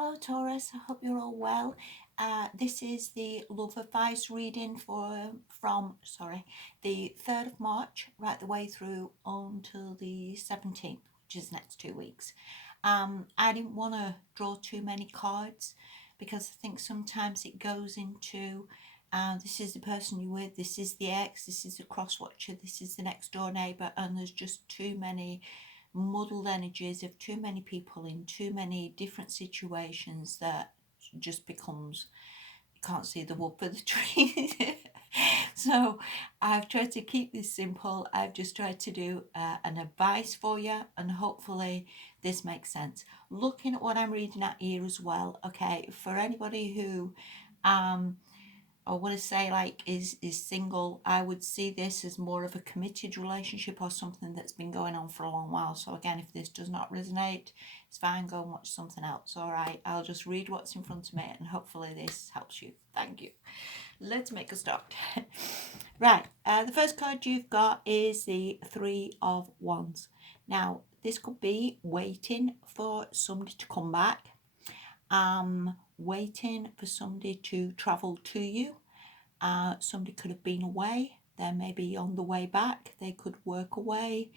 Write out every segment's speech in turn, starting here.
Hello Taurus, I hope you're all well. This is the love advice reading from the 3rd of March right the way through until the 17th, which is next 2 weeks. I didn't want to draw too many cards because I think sometimes it goes into this is the person you're with, this is the ex, this is the cross watcher, this is the next door neighbour, and there's just too many muddled energies of too many people in too many different situations that just becomes you can't see the wood for the trees. So I've tried to keep this simple. I've just tried to do an advice for you, and hopefully this makes sense. Looking at what I'm reading at here as well, okay, for anybody who I want to say like is single, I would see this as more of a committed relationship or something that's been going on for a long while. So again, if this does not resonate, it's fine, go and watch something else. All right, I'll just read what's in front of me and hopefully this helps you. Thank you. Let's make a start. Right, the first card you've got is the Three of Wands. Now this could be waiting for somebody to come back, waiting for somebody to travel to you. Somebody could have been away, they're maybe on the way back, they could work away,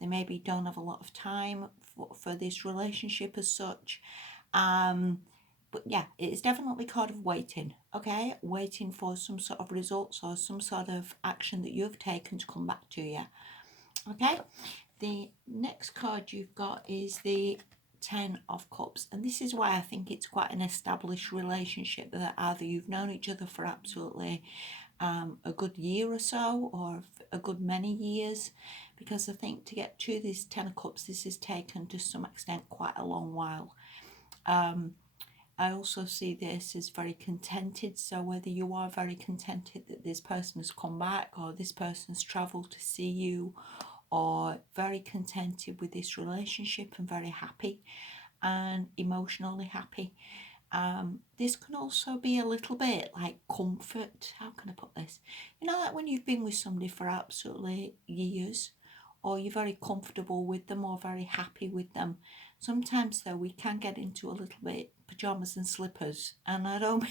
they maybe don't have a lot of time for this relationship as such. But yeah, it is definitely kind of waiting, okay? Waiting for some sort of results or some sort of action that you've taken to come back to you, okay? The next card you've got is the Ten of Cups, and this is why I think it's quite an established relationship, that either you've known each other for absolutely a good year or so, or a good many years, because I think to get to this Ten of Cups, this has taken to some extent quite a long while. I also see this as very contented, so whether you are very contented that this person has come back or this person's travelled to see you, or very contented with this relationship and very happy and emotionally happy. This can also be a little bit like comfort. How can I put this? You know, like when you've been with somebody for absolutely years, or you're very comfortable with them or very happy with them. Sometimes though we can get into a little bit pajamas and slippers, and I don't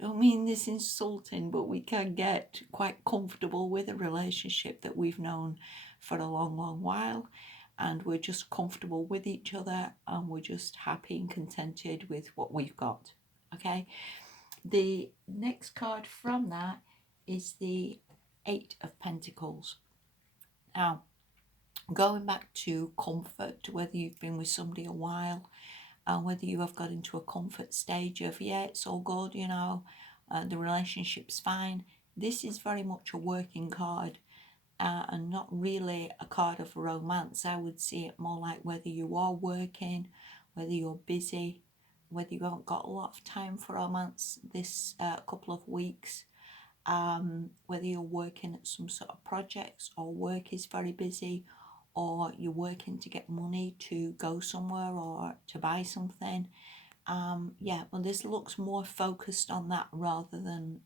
mean this insulting, but we can get quite comfortable with a relationship that we've known for a long while, and we're just comfortable with each other and we're just happy and contented with what we've got. Okay, the next card from that is the Eight of Pentacles. Now, going back to comfort, whether you've been with somebody a while and whether you have got into a comfort stage of, yeah, it's all good, you know, the relationship's fine, this is very much a working card. And not really a card of romance. I would see it more like whether you are working, whether you're busy, whether you haven't got a lot of time for romance this couple of weeks, whether you're working at some sort of projects or work is very busy, or you're working to get money to go somewhere or to buy something. Yeah, well, this looks more focused on that rather than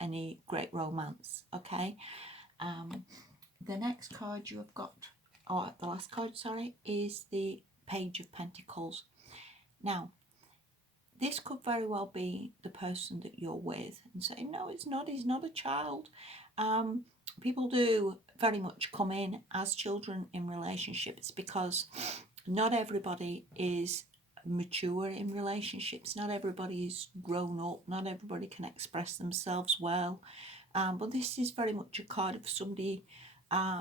any great romance, okay? The next card you have got, or the last card, sorry, is the Page of Pentacles. Now, this could very well be the person that you're with and say, no, it's not, he's not a child. People do very much come in as children in relationships because not everybody is mature in relationships. Not everybody is grown up. Not everybody can express themselves well. But this is very much a card of somebody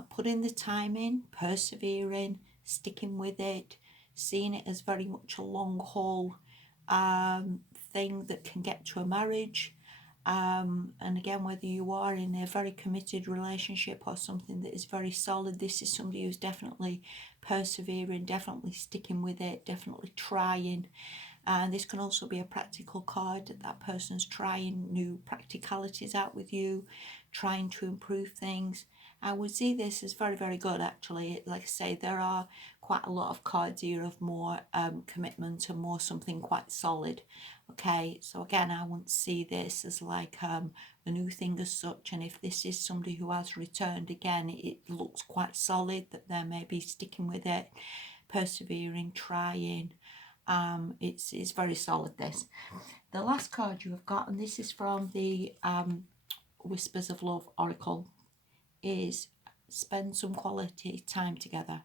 putting the time in, persevering, sticking with it, seeing it as very much a long haul thing that can get to a marriage. And again, whether you are in a very committed relationship or something that is very solid, this is somebody who's definitely persevering, definitely sticking with it, definitely trying. And this can also be a practical card. That person's trying new practicalities out with you, trying to improve things. I would see this as very good, actually. Like I say, there are quite a lot of cards here of more commitment and more something quite solid. Okay, so again, I wouldn't see this as like a new thing as such. And if this is somebody who has returned, again, it looks quite solid, that they're maybe sticking with it, persevering, trying. It's very solid, this. The last card you have got, and this is from the Whispers of Love Oracle, is spend some quality time together.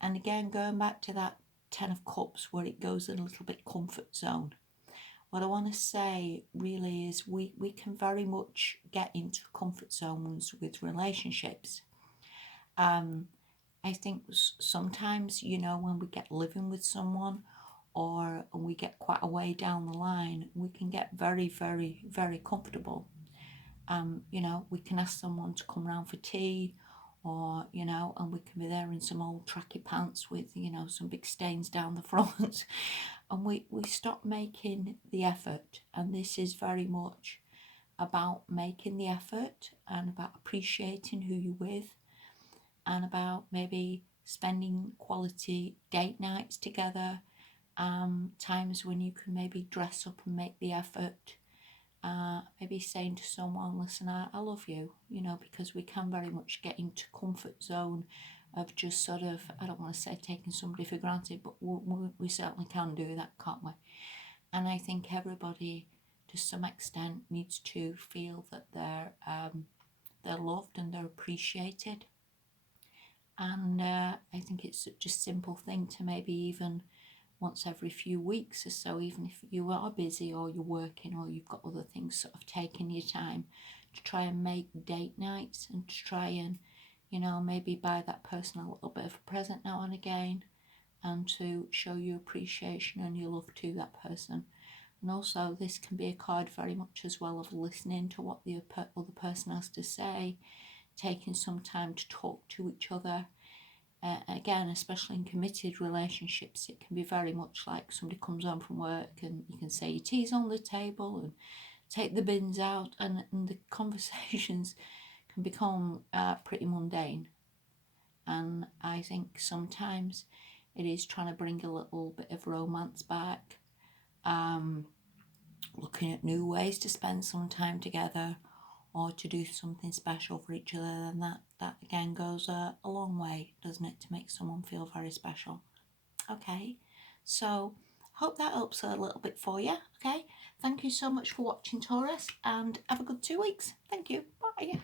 And again, going back to that 10 of Cups where it goes in a little bit comfort zone. What I want to say really is we can very much get into comfort zones with relationships. I think sometimes, you know, when we get living with someone or we get quite a way down the line, we can get very, very, very comfortable. You know, we can ask someone to come round for tea, or, you know, and we can be there in some old tracky pants with, you know, some big stains down the front. And we stop making the effort. And this is very much about making the effort and about appreciating who you're with, and about maybe spending quality date nights together, times when you can maybe dress up and make the effort, maybe saying to someone, listen, I love you, you know, because we can very much get into comfort zone of just sort of, I don't want to say taking somebody for granted, but we certainly can do that, can't we? And I think everybody, to some extent, needs to feel that they're loved and they're appreciated. And I think it's just a simple thing to maybe even once every few weeks or so, even if you are busy or you're working or you've got other things sort of taking your time, to try and make date nights and to try and, you know, maybe buy that person a little bit of a present now and again, and to show your appreciation and your love to that person. And also, this can be a card very much as well of listening to what the other person has to say, taking some time to talk to each other. Again, especially in committed relationships, it can be very much like somebody comes home from work and you can say your tea's on the table and take the bins out, and the conversations can become pretty mundane. And I think sometimes it is trying to bring a little bit of romance back, looking at new ways to spend some time together or to do something special for each other. And that again goes a long way, doesn't it, to make someone feel very special. Okay, so hope that helps a little bit for you. Okay, thank you so much for watching, Taurus, and have a good 2 weeks. Thank you. Bye.